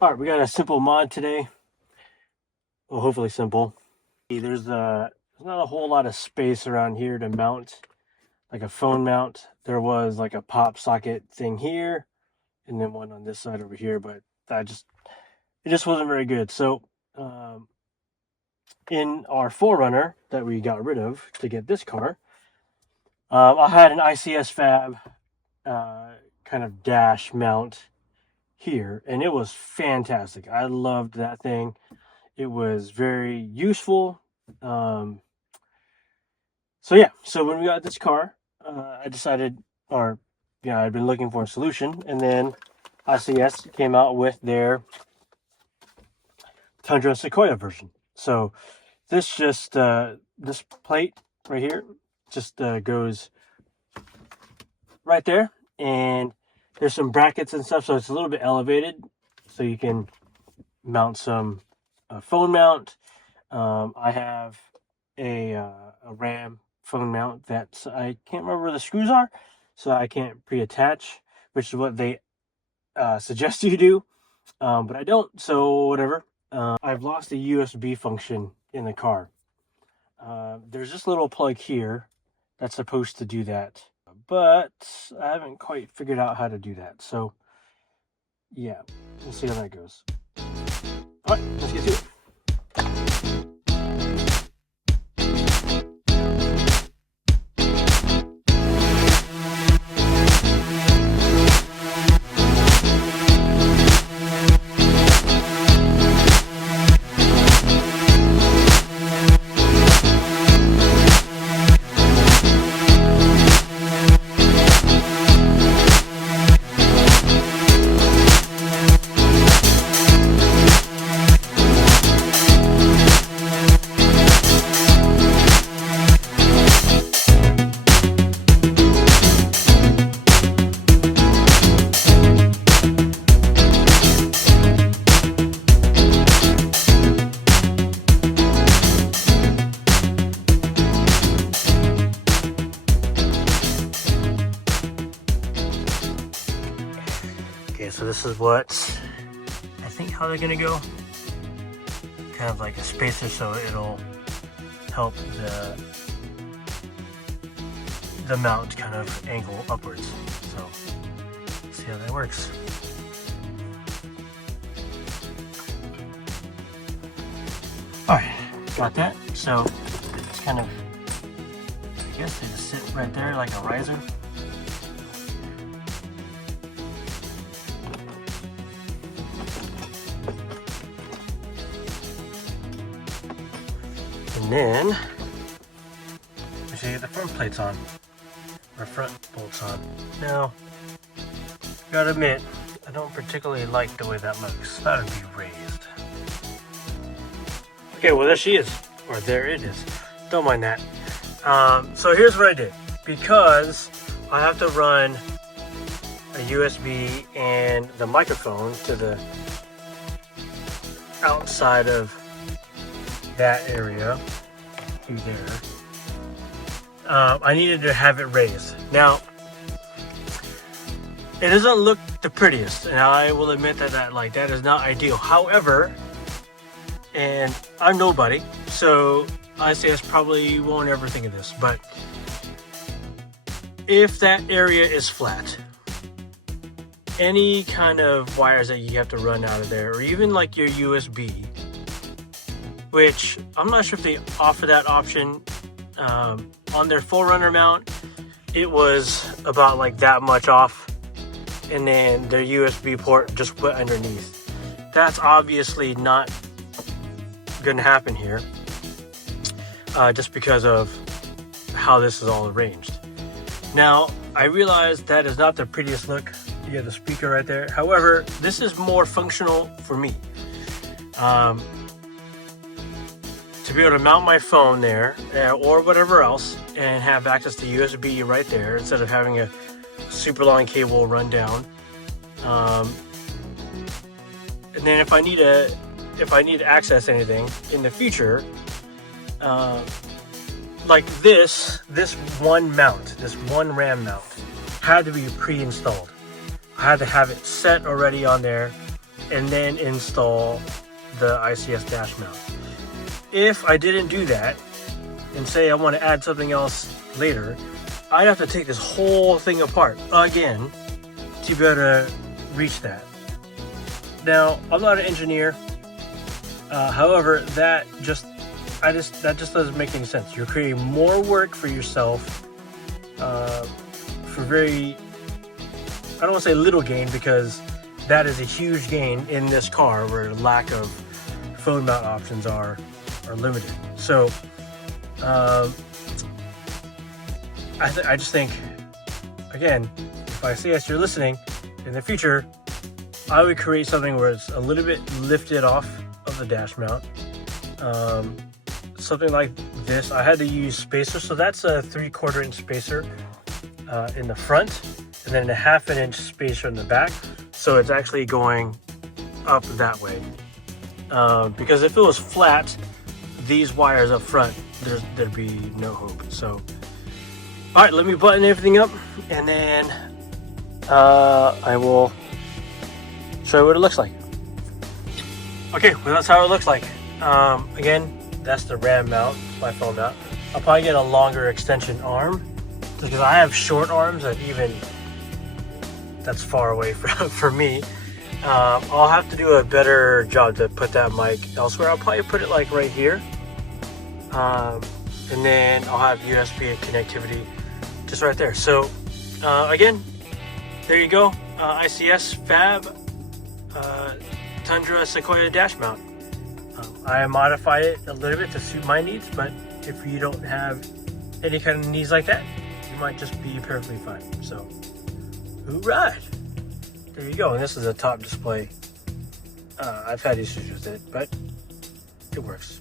All right, we got a simple mod today. Well, hopefully simple. There's not a whole lot of space around here to mount like a phone mount. There was like a pop socket thing here, and then one on this side over here, but it just wasn't very good. So in our 4Runner that we got rid of to get this car, I had an ICS Fab kind of dash mount here, and it was fantastic. I loved that thing. It was very useful. So when we got this car, I decided, I'd been looking for a solution, and then ICS came out with their Tundra Sequoia version. So this this plate right here just goes right there, and there's some brackets and stuff, so it's a little bit elevated, so you can mount some phone mount. I have a RAM phone mount that I can't remember where the screws are, so I can't pre-attach, which is what they suggest you do, but I don't, so whatever. I've lost the USB function in the car. There's this little plug here that's supposed to do that, but I haven't quite figured out how to do that. So yeah, we'll see how that goes. All right, let's get to it. Okay, so this is what I think how they're gonna go. Kind of like a spacer, so it'll help the mount kind of angle upwards. So let's see how that works. All right, got that. So it's kind of, I guess they just sit right there like a riser. And then, we should get the front plates on, or front bolts on. Now, gotta admit, I don't particularly like the way that looks. That would be raised. Okay, well there she is, or there it is. Don't mind that. So here's what I did. Because I have to run a USB and the microphone to the outside of that area through there. I needed to have it raised. Now, it doesn't look the prettiest, and I will admit that is not ideal. However, and I'm nobody, so ICS probably won't ever think of this, but if that area is flat, any kind of wires that you have to run out of there, or even like your USB, which I'm not sure if they offer that option on their 4Runner mount, it was about like that much off, and then their USB port just put underneath. That's obviously not gonna happen here, just because of how this is all arranged. Now, I realize that is not the prettiest look. You have the speaker right there. However, this is more functional for me. To be able to mount my phone there, or whatever else, and have access to USB right there instead of having a super long cable run down. And then if I need to access anything in the future, like this one RAM mount had to be pre-installed. I had to have it set already on there, and then install the ICS dash mount. If I didn't do that, and say I want to add something else later, I'd have to take this whole thing apart again to be able to reach that. Now, I'm not an engineer. However, that just doesn't make any sense. You're creating more work for yourself for very, I don't want to say little gain, because that is a huge gain in this car where lack of phone mount options are limited. So I just think, again, if ICS, you're listening, in the future, I would create something where it's a little bit lifted off of the dash mount. Something like this. I had to use spacer, so that's a 3/4 inch spacer in the front, and then a 1/2 inch spacer in the back. So it's actually going up that way. Because if it was flat, these wires up front, there'd be no hope. So, all right, let me button everything up, and then I will show you what it looks like. Okay, well, that's how it looks like. Again, that's the ram mount, my phone mount. I'll probably get a longer extension arm, because I have short arms that's far away for me. I'll have to do a better job to put that mic elsewhere. I'll probably put it like right here. And then I'll have USB connectivity just right there. So again, there you go. ICS Fab Tundra Sequoia dash mount. I modified it a little bit to suit my needs, but if you don't have any kind of needs like that, you might just be perfectly fine. So, alright, there you go. And this is a top display. I've had issues with it, but it works.